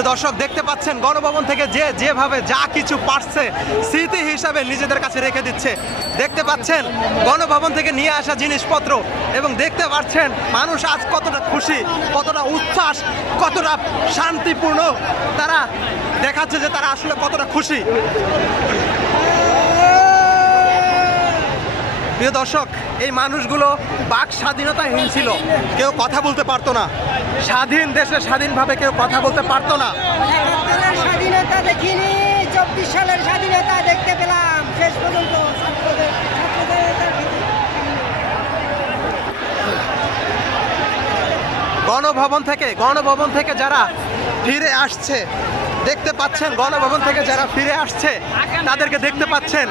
প্রিয় দর্শক, দেখতে পাচ্ছেন গণভবন থেকে যেভাবে যা কিছু পারছে স্মৃতি হিসাবে নিজেদের কাছে রেখে দিচ্ছে। দেখতে পাচ্ছেন গণভবন থেকে নিয়ে আসা জিনিসপত্র, এবং দেখতে পাচ্ছেন মানুষ আজ কতটা খুশি, কতটা উচ্ছ্বাস, কতটা শান্তিপূর্ণ তারা দেখাচ্ছে যে তারা আসলে কতটা খুশি। প্রিয় দর্শক, এই মানুষগুলো বাক স্বাধীনতাহীন ছিল, কেউ কথা বলতে পারতো না। স্বাধীন দেশে স্বাধীনভাবে কেউ কথা বলতে পারতো না। স্বাধীনতা দেখিনি, 24 সালের স্বাধীনতা দেখতে পেলাম শেষ পর্যন্ত। গণভবন থেকে যারা ফিরে আসছে, দেখতে পাচ্ছেন গণভবন থেকে যারা ফিরে আসছে তাদেরকে দেখতে পাচ্ছেন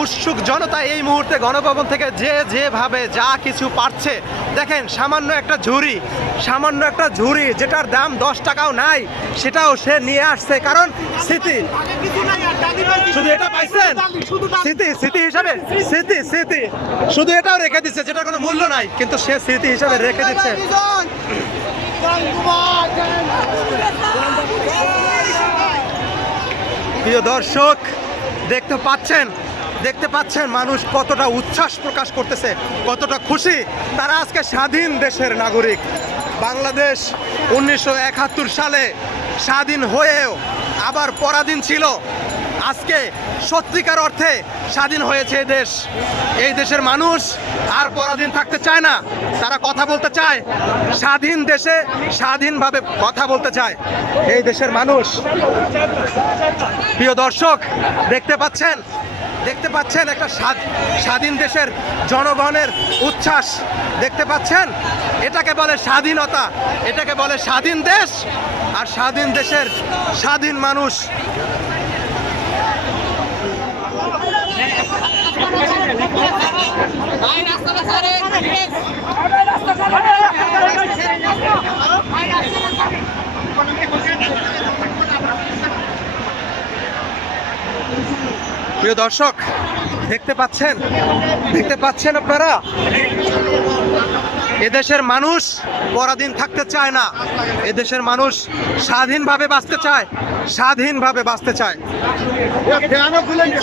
উৎসুক জনতা এই মুহূর্তে গণভবন থেকে যেভাবে যা কিছু পারছে। দেখেন সামান্য একটা ঝুড়ি যেটার দাম 10 টাকাও নাই, সেটাও সে নিয়ে আসছে, কারণ স্মৃতি। শুধু এটা পাইছেন স্মৃতি হিসাবে, স্মৃতি শুধু এটাও রেখে দিচ্ছে, যেটার কোনো মূল্য নাই, কিন্তু সে স্মৃতি হিসাবে রেখে দিচ্ছে। প্রিয় দর্শক, দেখতে পাচ্ছেন মানুষ কতটা উচ্ছ্বাস প্রকাশ করতেছে, কতটা খুশি। তারা আজকে স্বাধীন দেশের নাগরিক। বাংলাদেশ 1971 সালে স্বাধীন হয়েও আবার পরাধীন ছিল। আজকে সত্যিকার অর্থে স্বাধীন হয়েছে এই দেশের মানুষ আর পরাধীন থাকতে চায় না। তারা কথা বলতে চায়, স্বাধীন দেশে স্বাধীনভাবে কথা বলতে চায় এই দেশের মানুষ। প্রিয় দর্শক, দেখতে পাচ্ছেন একটা স্বাধীন দেশের জনগণের উচ্ছ্বাস। দেখতে পাচ্ছেন, এটাকে বলে স্বাধীনতা, এটাকে বলে স্বাধীন দেশ, আর স্বাধীন দেশের স্বাধীন মানুষ। প্রিয় দর্শক, দেখতে পাচ্ছেন আপনারা, এদেশের মানুষ পরাধীন থাকতে চায় না। এদেশের মানুষ স্বাধীনভাবে বাঁচতে চায়।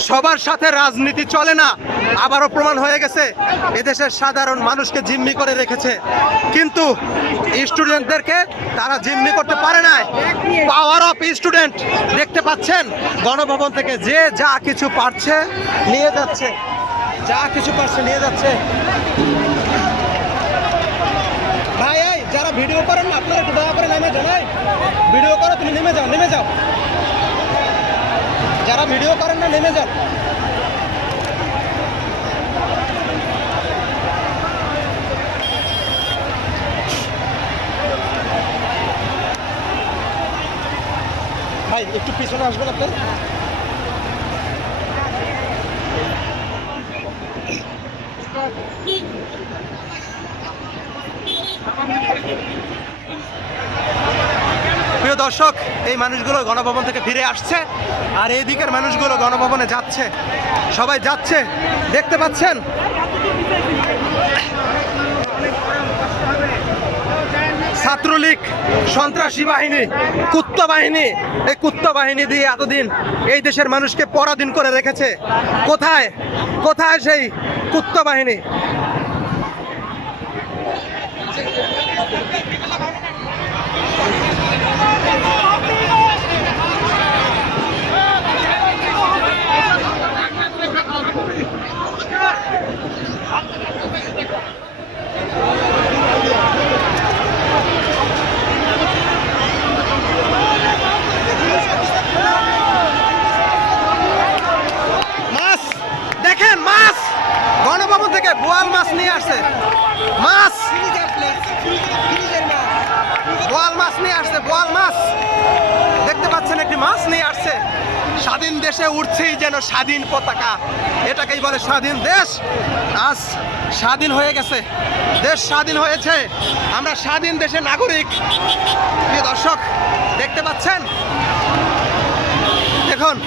সবার সাথে রাজনীতি চলে না, আবারও প্রমাণ হয়ে গেছে। এদেশের সাধারণ মানুষকে জিম্মি করে রেখেছে, কিন্তু স্টুডেন্টদেরকে তারা জিম্মি করতে পারে না। পাওয়ার অফ স্টুডেন্ট। দেখতে পাচ্ছেন গণভবন থেকে যা কিছু পারছে নিয়ে যাচ্ছে, ভাই এই যারা ভিডিও করেন না, আপনারা একটু দয়া করে নেমে যান। ভিডিও করো, তুমি নেমে যাও। যারা ভিডিও করেন না, নেমে যান। ভাই একটু পিছনে আসবেন আপনার। প্রিয় দর্শক, এই মানুষগুলো গণভবন থেকে ফিরে আসছে, আর এই দিকের মানুষগুলো গণভবনে যাচ্ছে, সবাই যাচ্ছে। দেখতে পাচ্ছেন ছাত্রলীগ, সন্ত্রাসী বাহিনী, কুত্তা বাহিনী, এই কুত্তা বাহিনী দিয়ে এতদিন এই দেশের মানুষকে পরাধীন করে রেখেছে। কোথায় সেই কুত্তা বাহিনী? গণভবন থেকে বোয়াল মাছ নিয়ে আসছে, বোয়াল মাছ দেখতে পাচ্ছেন, একটি মাছ নিয়ে আসছে। স্বাধীন দেশে উঠছেই যেন স্বাধীন পতাকা, এটাকেই বলে স্বাধীন দেশ। আজ স্বাধীন হয়ে গেছে, দেশ স্বাধীন হয়েছে, আমরা স্বাধীন দেশের নাগরিক। প্রিয় দর্শক, দেখতে পাচ্ছেন, দেখুন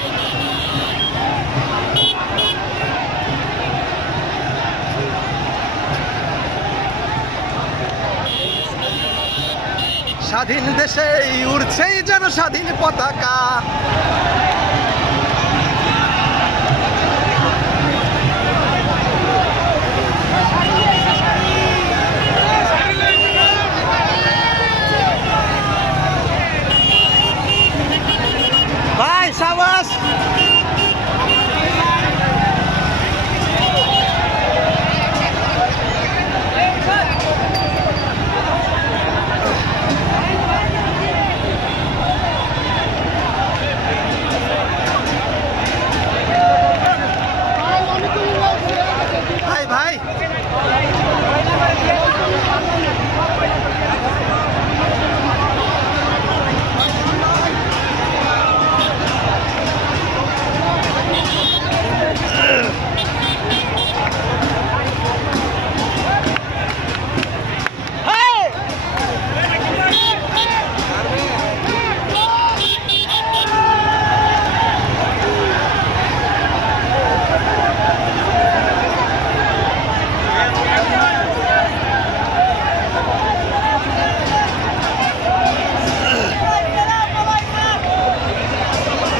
স্বাধীন দেশে উড়ছেই যেন স্বাধীন পতাকা। ভাই সাবাস। ভাই ভাই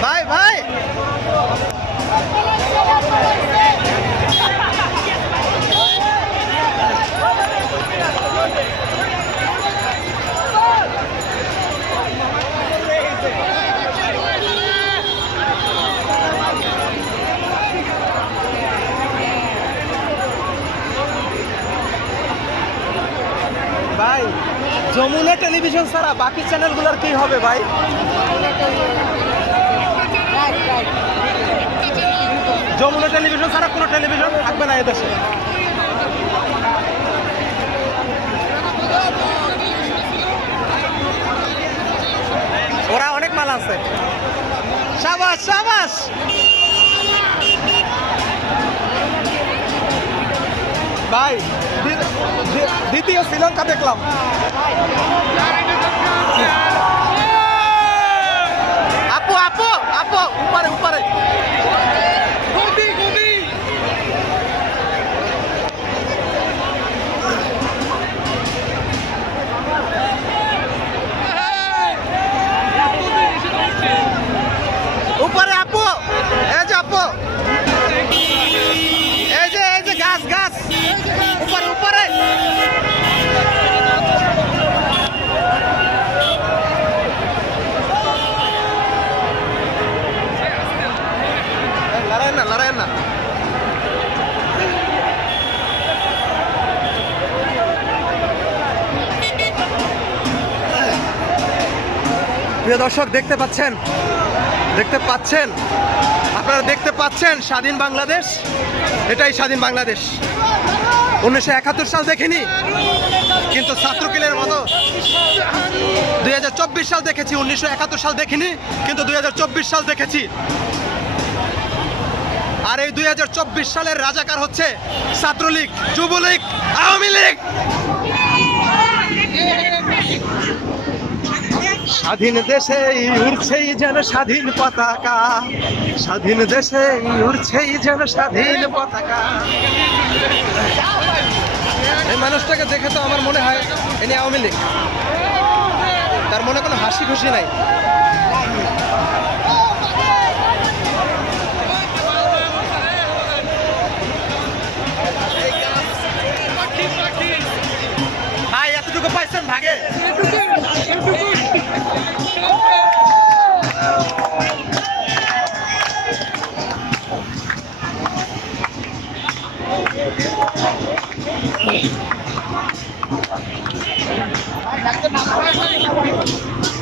ভাই ভাই ভাই যমুনা টেলিভিশন ছাড়া বাকি চ্যানেলগুলোর কি হবে ভাই? যমুনা টেলিভিশন ছাড়া কোনো টেলিভিশন থাকবে না এদেশে। ওরা অনেক মাল আছে। সাবাস সাবাস। ভাই দ্বিতীয় শ্রীলঙ্কা দেখলাম। আপু আপু আপু উপরে উপরে। উপরে আপু, এই যে আপু, এই যে গাছ গাছ উপরে উপরে। লড়াই না লড়াই না। প্রিয় দর্শক দেখতে পাচ্ছেন আপনারা দেখতে পাচ্ছেন স্বাধীন বাংলাদেশ। এটাই স্বাধীন বাংলাদেশ। 1971 সাল দেখিনি, কিন্তু ছাত্রলীগের মতো 2024 সাল দেখেছি। 1971 সাল দেখিনি, কিন্তু 2024 সাল দেখেছি। আর এই 2024 সালের রাজাকার হচ্ছে ছাত্রলীগ, যুবলীগ, আওয়ামী লীগ। স্বাধীন দেশে উড়ছেই যেন স্বাধীন পতাকা, স্বাধীন দেশে উড়ছেই যেন স্বাধীন পতাকা। এই মানুষটাকে দেখে তো আমার মনে হয় ইনি আওয়ামী লীগ। তার মনে কোনো হাসি খুশি নাই। ভাই এতটুকু পাইছেন ভাগে?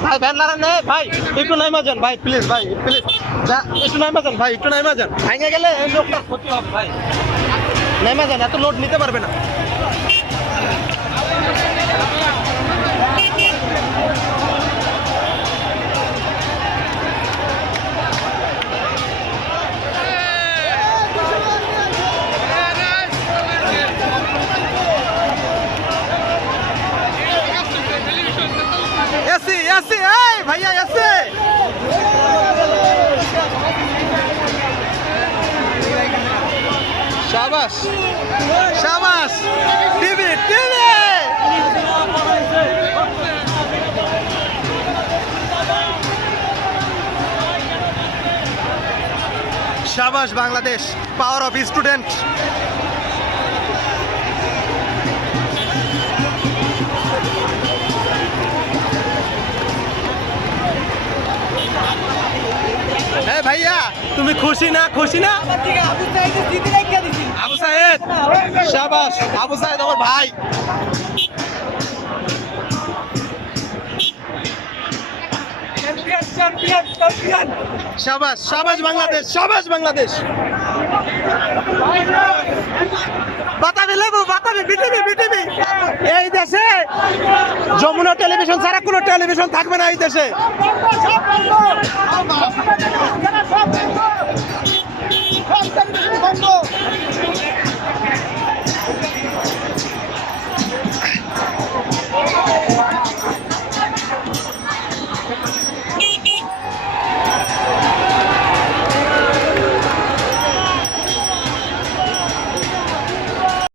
ভাই ভ্যান লাগান নেই ভাই, একটু নাইমা যান ভাই, প্লিজ ভাই প্লিজ একটু নাইমা যান ভাই, একটু নাইমা যান। ভাঙে গেলে লোকটার ক্ষতি হবে ভাই, নাইমা যান, এত লোড নিতে পারবে না। এসি এসি এই ভাইয়া এসি। শাবাশ শাবাশ। টিভি টিভি শাবাশ বাংলাদেশ, পাওয়ার অফ স্টুডেন্ট। হ্যাঁ ভাইয়া, তুমি খুশি না? খুশি না? আবু সাইদ, শাবাশ আবু সাইদ আমার ভাই। শাবাশ শাবাশ বাংলাদেশ, শাবাশ বাংলাদেশ। বাতাবি লেবু, বাতাবি, বিটিভি, বিটিভি। এই দেশে যমুনা টেলিভিশন ছাড়া কোনো টেলিভিশন থাকবে না এই দেশে।